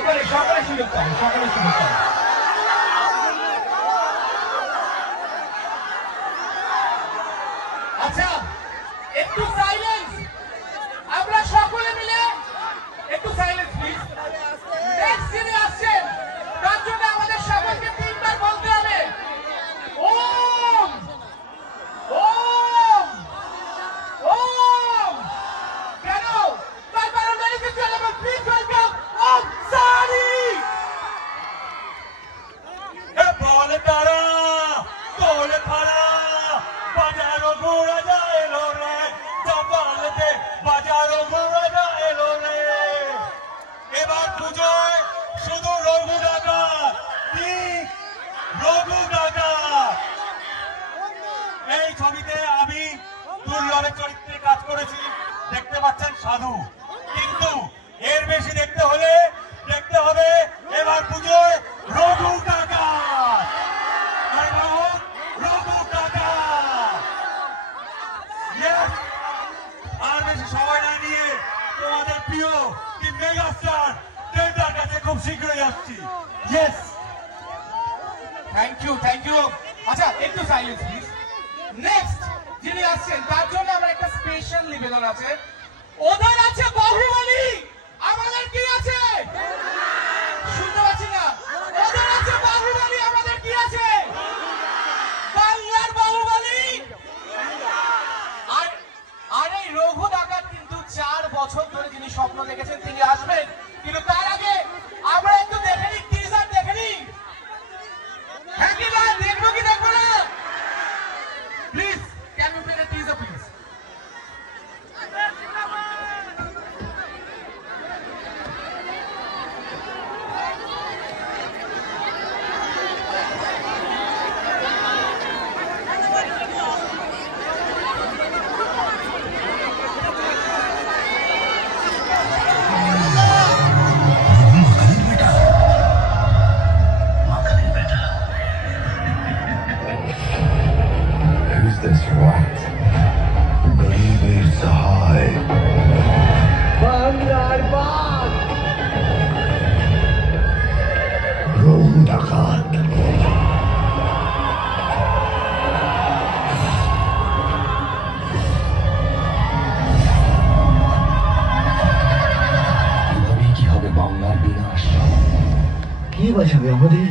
সকলে সকলে সুযোগ পায়, সকলে সুযোগ পায়। আচ্ছা একটু সাইলেন্স, আমরা সকলে মিলে একটু সাইলেন্স প্লিজ। নেক্সট যিনি আসছেন তার জন্য আমাদের সকলকে তিনবার বলতে হবে ওম ওম ওম। কেন? তারপর ladies and gentlemen, please welcome Om Sari। এ বলে তারা তোলে খাড়া বাজারো ঘোরা যায় এলো রে, চপালতে বাজারো ঘোরা যায় এলো রে। এবার পুজোয় শুধু রঘু ডাকাত, কি রঘু ডাকাত। এই ছবিতে আমি দুর্লভের চরিত্রে কাজ করেছি, দেখতে পাচ্ছেন সাধু, কিন্তু এর বেশি দেখতে হলে দেখতে হবে এবার পুজোয় রঘু ডাকাত। রঘু ডাকাত। আর বেশি সময় না নিয়ে তোমাদের প্রিয় কি মেগাস্টার দেবদার কাছে খুব শীঘ্রই আসছি। Yes, thank you thank you. আচ্ছা একটু সাইলেন্স প্লিজ। নেক্সট যিনি আসছেন তার জন্য আমার একটা স্পেশাল নিবেদন আছে। ওদের আছে বাহুবলী, আমাদের কি আছে? শুনতে পাচ্ছি না। ওদের আছে বাহুবলী, আমাদের কি আছে? বাংলার বাহুবলী। আর এই রঘু ডাকাত কিন্তু 4 বছর ধরে যিনি স্বপ্ন দেখেছেন তিনি আসবেন, কিন্তু তার আগে আমরা একটু দেখে নিই, টিজার দেখে নিই। হ্যাঁ কি না, দেখবো কি দেখবো না? Please can you play the teaser please. This rat, garibi sahay, Banglar Baag, Raghu Dakat. তবে কি হবে বাংলার বিনাশ? কে বাঁচাবে আমাদের?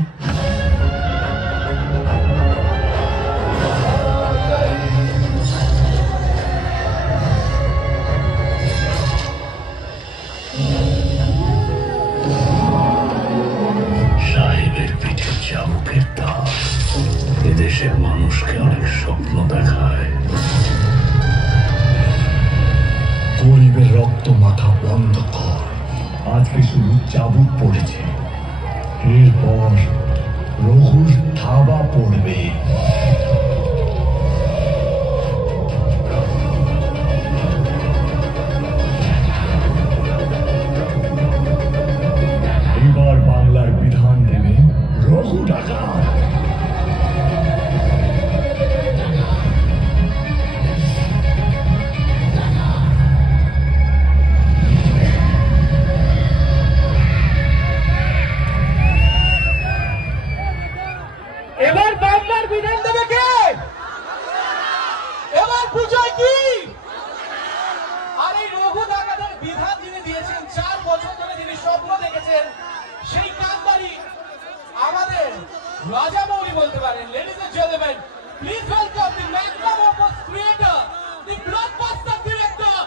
সাহেবের পিঠে চাবুকের দাগ এদেশের মানুষকে অনেক স্বপ্ন দেখায়। গরিবের রক্ত মাথা বন্ধ কর। আজকে শুধু চাবুক পড়েছে, এরপর রঘুর থাবা পড়বে। এবার বাংলার বিধান দেবে রঘু ডাকাত। এবার বাংলার বিধান দেবে কে? এবার পুজোয় কি? আর এই রঘু ডাকাতের বিধান যিনি দিয়েছেন, 4 বছর ধরে যিনি স্বপ্ন দেখেছেন, সেই কাজবাড়ি আমাদের রাজামৌলি বলতে পারেন। Ladies and gentleman, please welcome the magnum opus creator, the blockbuster director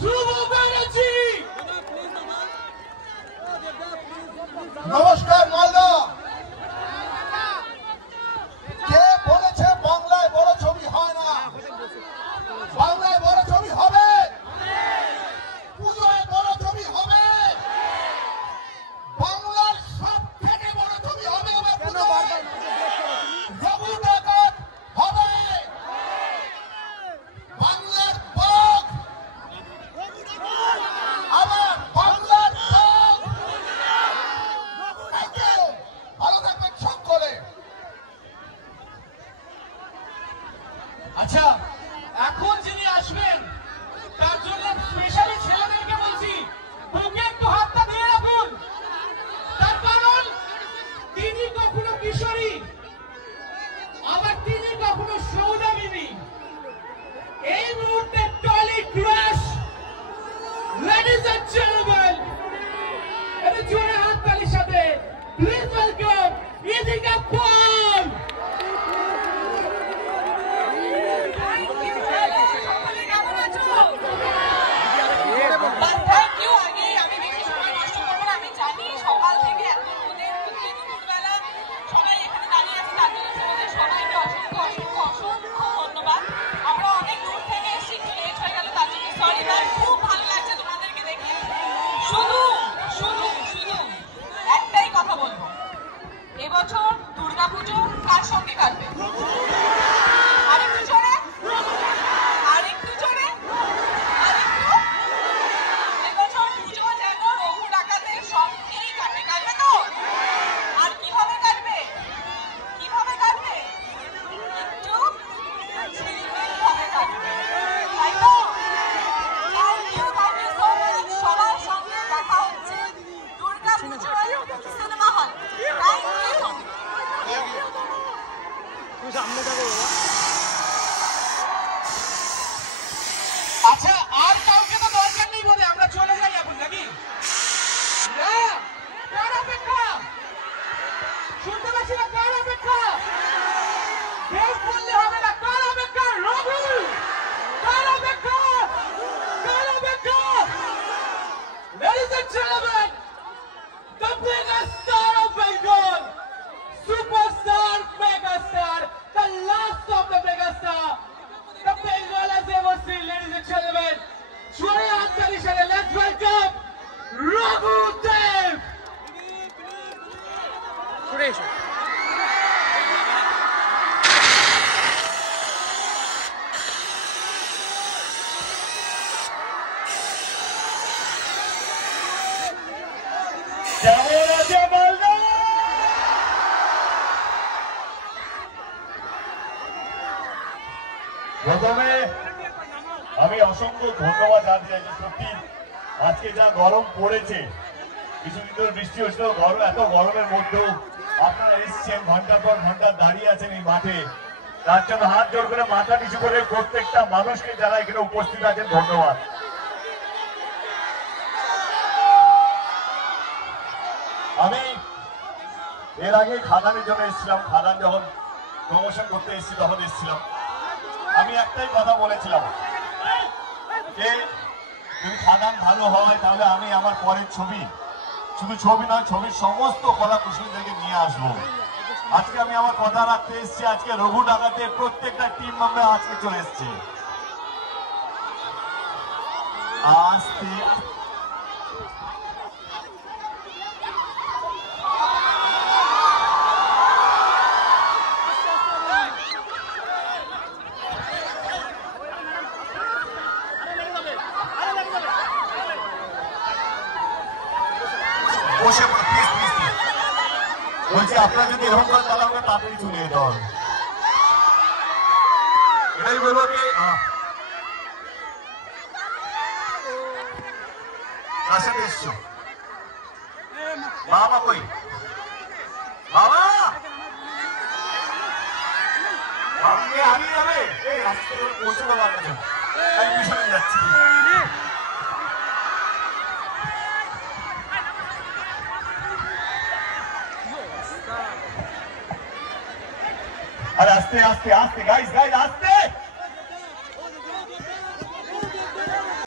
Dhruba Banerjee. নমস্কার মালদা। কে বলেছে বাংলায় বড় ছবি হয় না? বাংলায় বড় ছবি হবে, পুজোয় বড় ছবি হবে, বাংলার সব থেকে বড় ছবি হবে। রঘু ডাকাত হবে। কার সঙ্গে কাটবে? আরেকটু জোরে, আরেকটু জোরে, আরেকটু। এবছর পুজো যেন রঘু ডাকাতের সঙ্গেই কাটে, কাটবে তো? আর কিভাবে কাটবে? কিভাবে কাটবে? একটু ঝিলমিল ভাবে কাটবে, তাই তো? Thank you so much. সবার সঙ্গে দেখা হচ্ছে দুর্গা পুজোয় সিনেমা হল। Thank you. আচ্ছা, আর কাউকে তো দরকার নেই বলে আমরা চলে যাই এখন নাকি? না, কার অপেক্ষা? শুনতে পাচ্ছি না, কার অপেক্ষা? কেউ বললে হবে না, কার অপেক্ষা? রঘু! কার অপেক্ষা? কার অপেক্ষা? Ladies and gentlemen, the biggest star of Bengal, superstar, megastar, the last of the megastar, the Bengal has ever seen, ladies and gentlemen. Jore Antari Share, let's welcome Raghu Dev. কেমন আছে মালদা? প্রথমে আমি অসংখ্য ধন্যবাদ জানতে চাইছি। সত্যি আজকে যা গরম পড়েছে, কিছুদিন ধরে বৃষ্টি হচ্ছিল, গরম, এত গরমের মধ্যেও আপনারা এসছেন, ঘন্টার পর ঘন্টা দাঁড়িয়ে আছেন এই মাঠে। তার জন্য হাত জোর করে মাথা নিচু করে প্রত্যেকটা মানুষকে যারা এখানে উপস্থিত আছেন ধন্যবাদ। আমি এর আগে খাদানের জন্য এসেছিলাম, খাদান যখন প্রমোশন করতে এসেছি তখন এসেছিলাম। আমি একটাই কথা বলেছিলাম যে যদি খাদান ভালো হয় তাহলে আমি আমার পরের ছবি, শুধু ছবি নয়, ছবির সমস্ত কলা কুশলীদেরকে নিয়ে আসবো। আজকে আমি আমার কথা রাখতে এসেছি। আজকে রঘু ডাকাতের প্রত্যেকটা টিম মেম্বার আজকে চলে এসছে। আজকে বসে পড়ো, প্লিজ প্লিজ প্লিজ। বলছি আপনারা যদি এরকম করেন তাহলে আমাকে তাড়াতাড়ি চলে যেতে হবে। এটাই বলবো কি কার সাথে এসছো? বাবা কই? বাবা বাবাকে হারিয়ে যাবে। এই রাস্তা পৌঁছে দেবো আপনার জন্য, আমি পিছনে যাচ্ছি। আরে আস্তে আস্তে আস্তে গাইস, গাইস আস্তে।